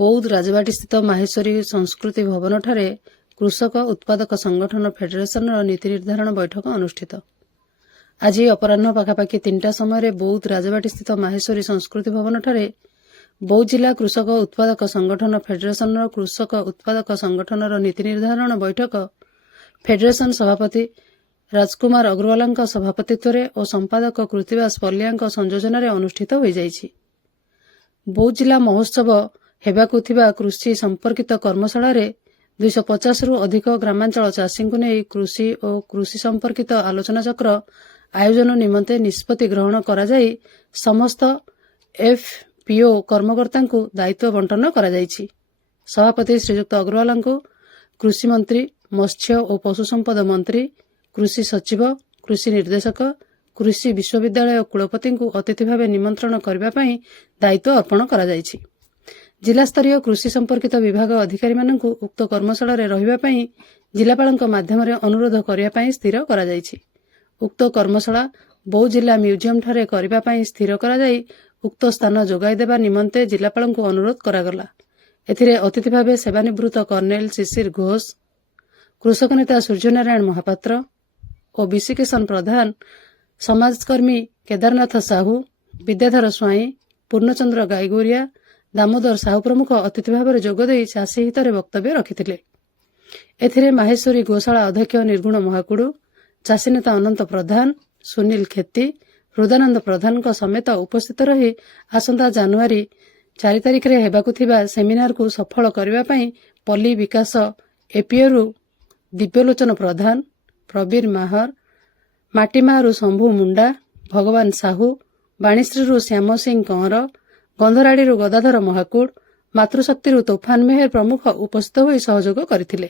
ବୌଦ୍ଧ ରାଜବାଟୀସ୍ଥିତ ମାହେଶ୍ୱରୀ ସଂସ୍କୃତି ଭବନଠାରେ କୃଷକ ଉତ୍ପାଦକ ସଂଗଠନ ଫେଡେରେସନର ନୀତି ନିର୍ଦ୍ଧାରଣ ବୈଠକ ଅନୁଷ୍ଠିତ। ଆଜି ଅପରାହ୍ନ ପାଖାପାଖି 3ଟା ସମୟରେ ବୌଦ୍ଧ ରାଜବାଟୀସ୍ଥିତ ମାହେଶ୍ୱରୀ ସଂସ୍କୃତି ଭବନଠାରେ ବୌଦ୍ଧ ଜିଲ୍ଲା କୃଷକ ଉତ୍ପାଦକ ସଂଗଠନ ଫେଡେରେସନର କୃଷକ ଉତ୍ପାଦକ ସଂଗଠନର ନୀତି ନିର୍ଦ୍ଧାରଣ ବୈଠକ ଫେଡେରେସନ ସଭାପତି ରାଜକୁମାର ଅଗ୍ରୱାଲଙ୍କ ସଭାପତିତ୍ୱରେ ଓ ସମ୍ପାଦକ କୃତିବାସ ପଲ୍ଲିଆଙ୍କ ସଂଯୋଜନାରେ ଅନୁଷ୍ଠିତ ହୋଇଯାଇଛି। ବୌଦ୍ଧ ଜିଲ୍ଲା ମହୋତ୍ସବ ହେବାକୁ ଥିବା କୃଷି ସମ୍ପର୍କିତ କର୍ମଶାଳାରେ 250ରୁ ଅଧିକ ଗ୍ରାମାଞ୍ଚଳ ଚାଷୀଙ୍କୁ ନେଇ କୃଷି ଓ କୃଷି ସମ୍ପର୍କିତ ଆଲୋଚନାଚକ୍ର ଆୟୋଜନ ନିମନ୍ତେ ନିଷ୍ପତ୍ତି ଗ୍ରହଣ କରାଯାଇ ସମସ୍ତ ଏଫ୍ପିଓ କର୍ମକର୍ତ୍ତାଙ୍କୁ ଦାୟିତ୍ୱ ବଣ୍ଟନ କରାଯାଇଛି। ସଭାପତି ଶ୍ରୀଯୁକ୍ତ ଅଗ୍ରୱାଲଙ୍କୁ କୃଷିମନ୍ତ୍ରୀ, ମତ୍ସ୍ୟ ଓ ପଶୁ ସମ୍ପଦ ମନ୍ତ୍ରୀ, କୃଷି ସଚିବ, କୃଷି ନିର୍ଦ୍ଦେଶକ, କୃଷି ବିଶ୍ୱବିଦ୍ୟାଳୟ କୁଳପତିଙ୍କୁ ଅତିଥି ଭାବେ ନିମନ୍ତ୍ରଣ କରିବା ପାଇଁ ଦାୟିତ୍ୱ ଅର୍ପଣ କରାଯାଇଛି। ଜିଲ୍ଲାସ୍ତରୀୟ କୃଷି ସମ୍ପର୍କିତ ବିଭାଗ ଅଧିକାରୀମାନଙ୍କୁ ଉକ୍ତ କର୍ମଶାଳାରେ ରହିବା ପାଇଁ ଜିଲ୍ଲାପାଳଙ୍କ ମାଧ୍ୟମରେ ଅନୁରୋଧ କରିବା ପାଇଁ ସ୍ଥିର କରାଯାଇଛି। ଉକ୍ତ କର୍ମଶାଳା ବୌଦ୍ଧ ଜିଲ୍ଲା ମ୍ୟୁଜିୟମଠାରେ କରିବା ପାଇଁ ସ୍ଥିର କରାଯାଇ ଉକ୍ତ ସ୍ଥାନ ଯୋଗାଇ ଦେବା ନିମନ୍ତେ ଜିଲ୍ଲାପାଳଙ୍କୁ ଅନୁରୋଧ କରାଗଲା। ଏଥିରେ ଅତିଥି ଭାବେ ସେବାନିବୃତ୍ତ କର୍ଣ୍ଣେଲ ଶିଶିର ଘୋଷ, କୃଷକ ନେତା ସୂର୍ଯ୍ୟନାରାୟଣ ମହାପାତ୍ର, ଓବିସି-କିଷାନ ପ୍ରଧାନ, ସମାଜକର୍ମୀ କେଦାରନାଥ ସାହୁ, ବିଦ୍ୟାଧର ସ୍ୱାଇଁ, ପୂର୍ଣ୍ଣଚନ୍ଦ୍ର ଗାଇଗୋରିଆ, ଦାମୋଦର ସାହୁ ପ୍ରମୁଖ ଅତିଥି ଭାବରେ ଯୋଗଦେଇ ଚାଷୀ ହିତରେ ବକ୍ତବ୍ୟ ରଖିଥିଲେ। ଏଥିରେ ମାହେଶ୍ୱରୀ ଗୋଶାଳା ଅଧ୍ୟକ୍ଷ ନିର୍ଗୁଣ ମହାକୁଡୁ, ଚାଷୀ ନେତା ଅନନ୍ତ ପ୍ରଧାନ, ସୁନୀଲ ଖେତି, ହୃଦାନନ୍ଦ ପ୍ରଧାନଙ୍କ ସମେତ ଉପସ୍ଥିତ ରହି ଆସନ୍ତା ଜାନୁଆରୀ 4 ତାରିଖରେ ହେବାକୁ ଥିବା ସେମିନାରକୁ ସଫଳ କରିବା ପାଇଁ ପଲ୍ଲୀ ବିକାଶ ଏପିଓରୁ ଦିବ୍ୟଲୋଚନ ପ୍ରଧାନ, ପ୍ରବୀର ମାହର, ମାଟିମାହାରୁ ଶମ୍ଭୁ ମୁଣ୍ଡା, ଭଗବାନ ସାହୁ, ବାଣୀଶ୍ରୀରୁ ଶ୍ୟାମ ସିଂ କଅଁର, ଗନ୍ଧରାଡ଼ିରୁ ଗଦାଧର ମହାକୁଡ, ମାତୃଶକ୍ତିରୁ ତୋଫାନ ମେହେର ପ୍ରମୁଖ ଉପସ୍ଥିତ ହୋଇ ସହଯୋଗ କରିଥିଲେ।